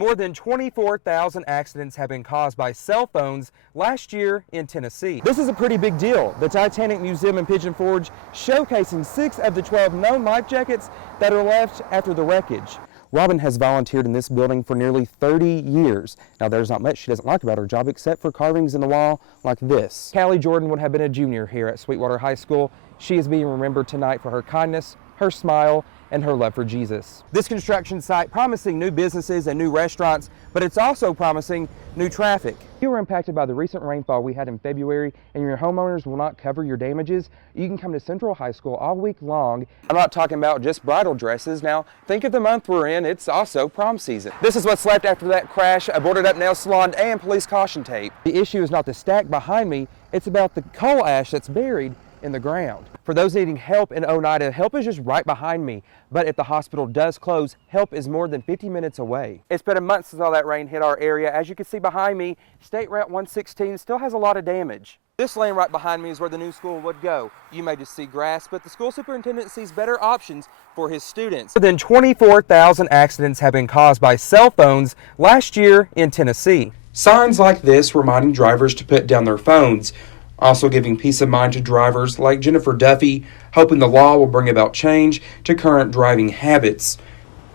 More than 24,000 accidents have been caused by cell phones last year in Tennessee. This is a pretty big deal. The Titanic Museum in Pigeon Forge showcasing 6 of the 12 known life jackets that are left after the wreckage. Robin has volunteered in this building for nearly 30 years. Now, there's not much she doesn't like about her job except for carvings in the wall like this. Callie Jordan would have been a junior here at Sweetwater High School. She is being remembered tonight for her kindness, her smile, and her love for Jesus. This construction site promising new businesses and new restaurants, but it's also promising new traffic. If you were impacted by the recent rainfall we had in February and your homeowners will not cover your damages, you can come to Central High School all week long. I'm not talking about just bridal dresses. Now, think of the month we're in, it's also prom season. This is what's left after that crash, a boarded up nail salon and police caution tape. The issue is not the stack behind me, it's about the coal ash that's buried in the ground. For those needing help in Oneida, help is just right behind me. But if the hospital does close, help is more than 50 minutes away. It's been a month since all that rain hit our area. As you can see behind me, State Route 116 still has a lot of damage. This lane right behind me is where the new school would go. You may just see grass, but the school superintendent sees better options for his students. More than 24,000 accidents have been caused by cell phones last year in Tennessee. Signs like this reminding drivers to put down their phones. Also giving peace of mind to drivers like Jennifer Duffy, hoping the law will bring about change to current driving habits.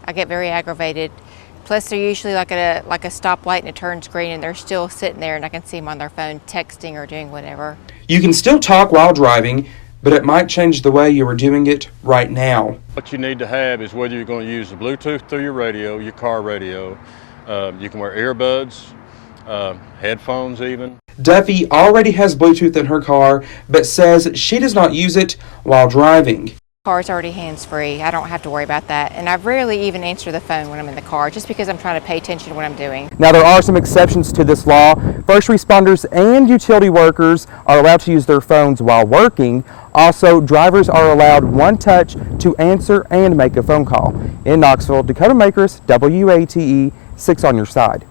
I get very aggravated. Plus, they're usually like a stoplight and it turns green and they're still sitting there and I can see them on their phone texting or doing whatever. You can still talk while driving, but it might change the way you are doing it right now. What you need to have is whether you're going to use the Bluetooth through your radio, your car radio. You can wear earbuds, headphones even. Duffy already has Bluetooth in her car, but says she does not use it while driving. Car's already hands-free. I don't have to worry about that. And I rarely even answer the phone when I'm in the car, just because I'm trying to pay attention to what I'm doing. Now, there are some exceptions to this law. First responders and utility workers are allowed to use their phones while working. Also, drivers are allowed one touch to answer and make a phone call. In Knoxville, Dakota Makres, WATE, 6 on your side.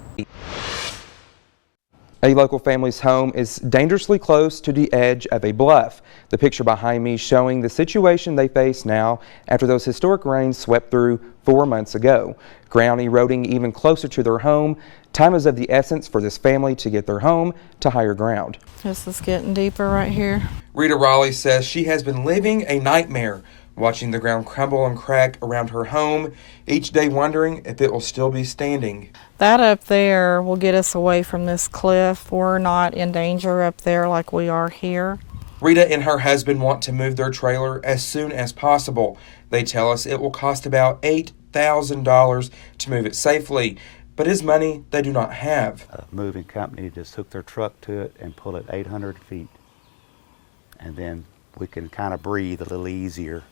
A local family's home is dangerously close to the edge of a bluff. The picture behind me showing the situation they face now after those historic rains swept through 4 months ago. Ground eroding even closer to their home. Time is of the essence for this family to get their home to higher ground. This is getting deeper right here. Rita Raleigh says she has been living a nightmare, watching the ground crumble and crack around her home, each day wondering if it will still be standing. That up there will get us away from this cliff. We're not in danger up there like we are here. Rita and her husband want to move their trailer as soon as possible. They tell us it will cost about $8,000 to move it safely, but is money they do not have. A moving company just hook their truck to it and pull it 800 feet. And then we can kind of breathe a little easier.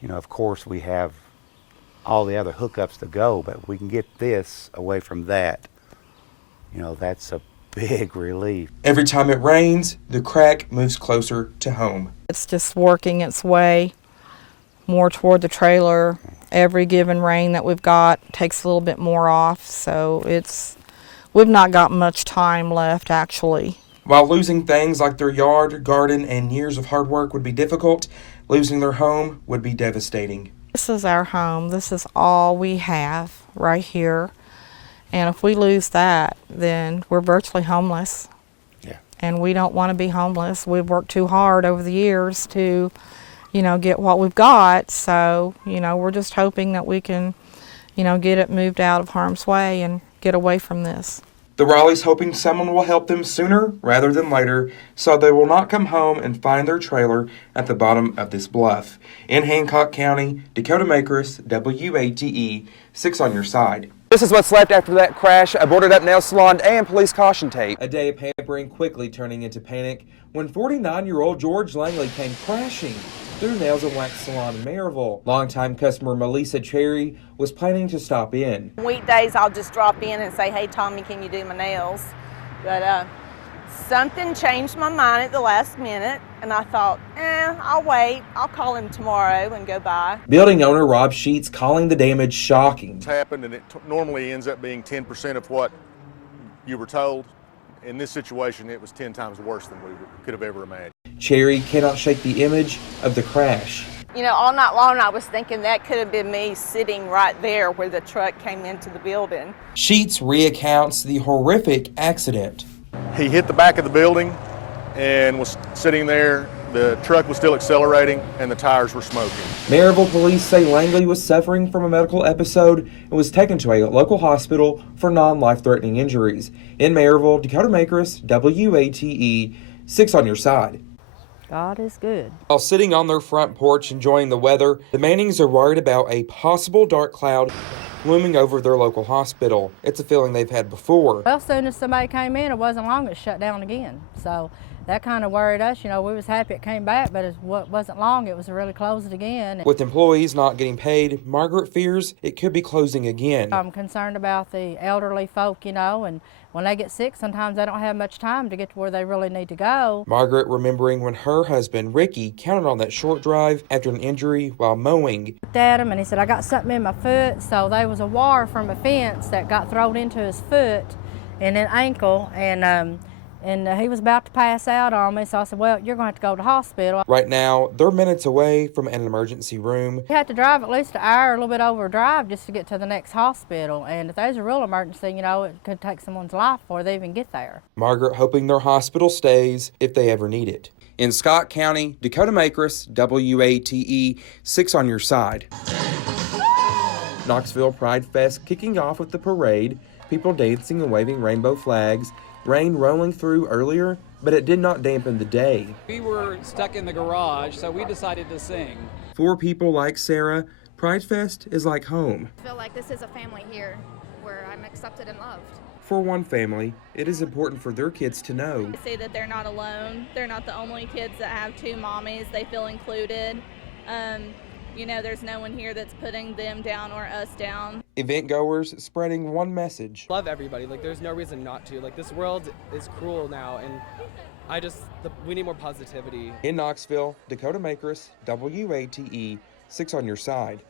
You know, of course, we have all the other hookups to go, but we can get this away from that. You know, that's a big relief. Every time it rains, the crack moves closer to home. It's just working its way more toward the trailer. Every given rain that we've got takes a little bit more off, so we've not got much time left, actually. While losing things like their yard, garden, and years of hard work would be difficult, losing their home would be devastating. This is our home. This is all we have right here. And if we lose that, then we're virtually homeless. Yeah. And we don't want to be homeless. We've worked too hard over the years to, get what we've got. So, we're just hoping that we can, get it moved out of harm's way and get away from this. The Raleighs hoping someone will help them sooner rather than later so they will not come home and find their trailer at the bottom of this bluff. In Hancock County, Dakota Makres, WATE, 6 on your side. This is what's left after that crash, a boarded up nail salon and police caution tape. A day of pampering quickly turning into panic when 49-year-old George Langley came crashing through Nails and Wax Salon in Maryville. Longtime customer Melissa Cherry was planning to stop in. Weekdays I'll just drop in and say, hey Tommy, can you do my nails? But something changed my mind at the last minute and I thought, I'll wait. I'll call him tomorrow and go by. Building owner Rob Sheets calling the damage shocking. It's happened and it normally ends up being 10% of what you were told. In this situation, it was 10 times worse than we could have ever imagined. Cherry cannot shake the image of the crash. You know, all night long I was thinking that could have been me sitting right there where the truck came into the building. Sheets recounts the horrific accident. He hit the back of the building and was sitting there. The truck was still accelerating and the tires were smoking. Maryville police say Langley was suffering from a medical episode and was taken to a local hospital for non-life-threatening injuries. In Maryville, Dakota Makres, WATE, 6 on your side. God is good. While sitting on their front porch enjoying the weather, the Mannings are worried about a possible dark cloud looming over their local hospital. It's a feeling they've had before. Well, as soon as somebody came in, it wasn't long, it shut down again. So that kind of worried us. You know, we was happy it came back, but it wasn't long. It was really closed again. With employees not getting paid, Margaret fears it could be closing again. I'm concerned about the elderly folk, you know, and when they get sick, sometimes they don't have much time to get to where they really need to go. Margaret remembering when her husband, Ricky, counted on that short drive after an injury while mowing. I looked at him and he said, I got something in my foot. So there was a wire from a fence that got thrown into his foot and an ankle, and he was about to pass out on me, so I said, well, you're going to have to go to the hospital. Right now, they're minutes away from an emergency room. You have to drive at least an hour, a little bit over a drive, just to get to the next hospital. And if there's a real emergency, you know, it could take someone's life before they even get there. Margaret hoping their hospital stays if they ever need it. In Scott County, Dakota Makres, WATE, 6 on your side. Knoxville Pride Fest kicking off with the parade, people dancing and waving rainbow flags. Rain rolling through earlier, but it did not dampen the day. We were stuck in the garage, so we decided to sing. For people like Sarah, Pride Fest is like home. I feel like this is a family here where I'm accepted and loved. For one family, it is important for their kids to know. Say that they're not alone. They're not the only kids that have two mommies. They feel included. You know, there's no one here that's putting them down or us down. Event goers spreading one message. Love everybody. Like, there's no reason not to. Like, this world is cruel now, and we need more positivity. In Knoxville, Dakota Makres, WATE, 6 on your side.